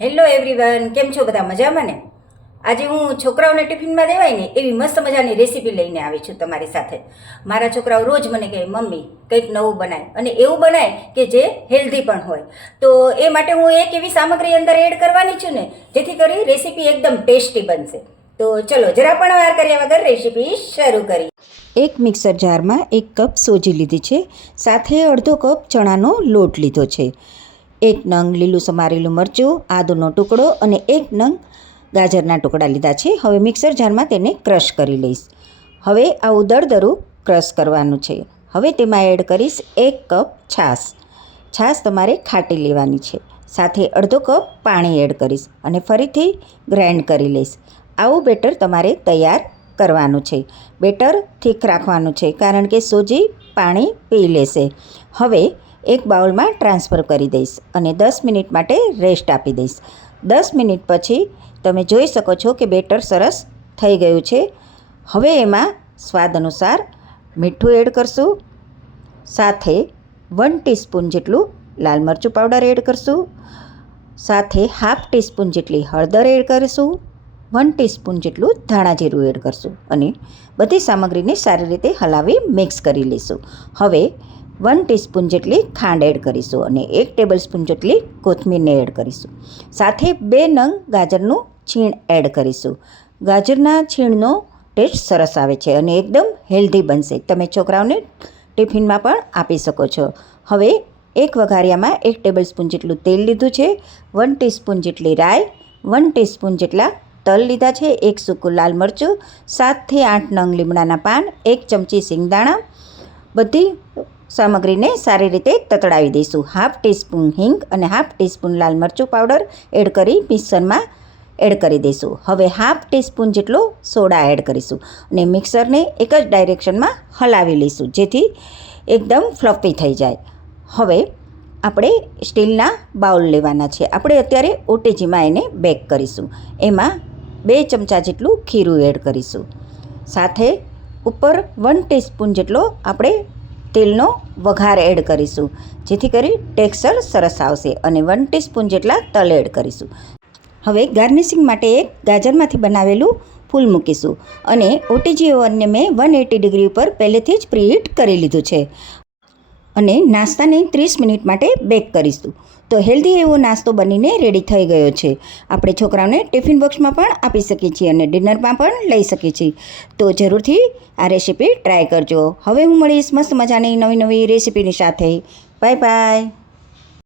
Hello everyone, કેમ છો બધા? મજામાં ને? આજે હું છોકરાઓને ટિફિનમાં દેવાય ને એવી મસ્ત મજાની રેસીપી લઈને આવી છું તમારી સાથે. મારા છોકરાઓ રોજ મને કહે, મમ્મી કંઈક નવું બનાય, અને એવું બનાય કે જે હેલ્ધી પણ હોય. તો એ માટે હું એક એવી સામગ્રી અંદર એડ કરવાની છું ને, જેથી કરી રેસીપી એકદમ ટેસ્ટી બનશે. તો ચલો જરા પણ વાર કર્યા વગર રેસીપી શરૂ કરી. એક મિક્સર જારમાં 1 કપ સોજી લીધી છે, સાથે અડધો કપ ચણાનો લોટ લીધો છે, 1 નંગ લીલું સમારેલું મરચું, આદુનો ટુકડો અને 1 નંગ ગાજરના ટુકડા લીધા છે. હવે મિક્સર જારમાં તેને ક્રશ કરી લઈશ. હવે આવું દરદરું ક્રશ કરવાનું છે. હવે તેમાં એડ કરીશ 1 કપ છાશ. છાશ તમારે ખાટી લેવાની છે. સાથે અડધો કપ પાણી એડ કરીશ અને ફરીથી ગ્રાઇન્ડ કરી લઈશ. આવું બેટર તમારે તૈયાર કરવાનું છે. બેટર ઠીક રાખવાનું છે, કારણ કે સોજી પાણી પી લેશે. હવે એક બાઉલમાં ટ્રાન્સફર કરી દઈશ અને 10 મિનિટ માટે રેસ્ટ આપી દઈશ. 10 મિનિટ પછી તમે જોઈ શકો છો કે બેટર સરસ થઈ ગયું છે. હવે એમાં સ્વાદ અનુસાર મીઠું એડ કરશું, સાથે 1 ટીસ્પૂન જેટલું લાલ મરચું પાવડર એડ કરશું, સાથે હાફ ટીસ્પૂન જેટલી હળદર એડ કરીશું, 1 ટીસ્પૂન જેટલું ધાણા જીરું એડ કરશું અને બધી સામગ્રીને સારી રીતે હલાવી મિક્સ કરી લઈશું. હવે 1 ટીસ્પૂન જેટલી ખાંડ એડ કરીશું અને 1 ટેબલસ્પૂન જેટલી કોથમીરને એડ કરીશું. સાથે 2 નંગ ગાજરનું છીણ એડ કરીશું. ગાજરના છીણનો ટેસ્ટ સરસ આવે છે અને એકદમ હેલ્ધી બનશે. તમે છોકરાઓને ટિફિનમાં પણ આપી શકો છો. હવે એક વઘારિયામાં 1 ટેબલસ્પૂન જેટલું તેલ લીધું છે, 1 ટીસ્પૂન જેટલી રાઈ, 1 ટીસ્પૂન જેટલા તલ લીધા છે, 1 સૂકું લાલ મરચું, 7 થી 8 નંગ લીમડાના પાન, 1 ચમચી સિંગદાણા, બધી સામગ્રીને સારી રીતે તતડાવી દઈશું. હાફ ટીસ્પૂન હિંગ અને હાફ ટીસ્પૂન લાલ મરચું પાવડર એડ કરી મિક્સરમાં એડ કરી દઈશું. હવે હાફ ટીસ્પૂન જેટલો સોડા એડ કરીશું અને મિક્સરને એક જ ડાયરેક્શનમાં હલાવી લઈશું, જેથી એકદમ ફ્લફી થઈ જાય. હવે આપણે સ્ટીલના બાઉલ લેવાના છે. આપણે અત્યારે ઓટીજીમાં એને બેક કરીશું. એમાં 2 ચમચા જેટલું ખીરું એડ કરીશું. સાથે ઉપર 1 ટીસ્પૂન જેટલો આપણે તેલનો વઘાર એડ કરીશું, જેથી કરી ટેક્સચર સરસ આવશે, અને 1 ટીસ્પૂન જેટલા તલ એડ કરીશું. હવે ગાર્નિશિંગ માટે એક ગાજરમાંથી બનાવેલું ફૂલ મૂકીશું અને ઓટીજી ઓવનને મેં 180 ડિગ્રી ઉપર પહેલેથી જ પ્રીહીટ કરી લીધું છે અને નાસ્તાને 30 મિનિટ માટે બેક કરીશું. તો હેલ્ધી એવો નાસ્તો બનીને રેડી થઈ ગયો છે. આપણે છોકરાઓને ટિફિન બોક્સમાં પણ આપી શકીએ છીએ અને ડિનરમાં પણ લઈ શકીએ છીએ. તો જરૂરથી આ રેસીપી ટ્રાય કરજો. હવે હું મળીશ મસ્ત મજાની નવી રેસીપીની સાથે. Bye bye.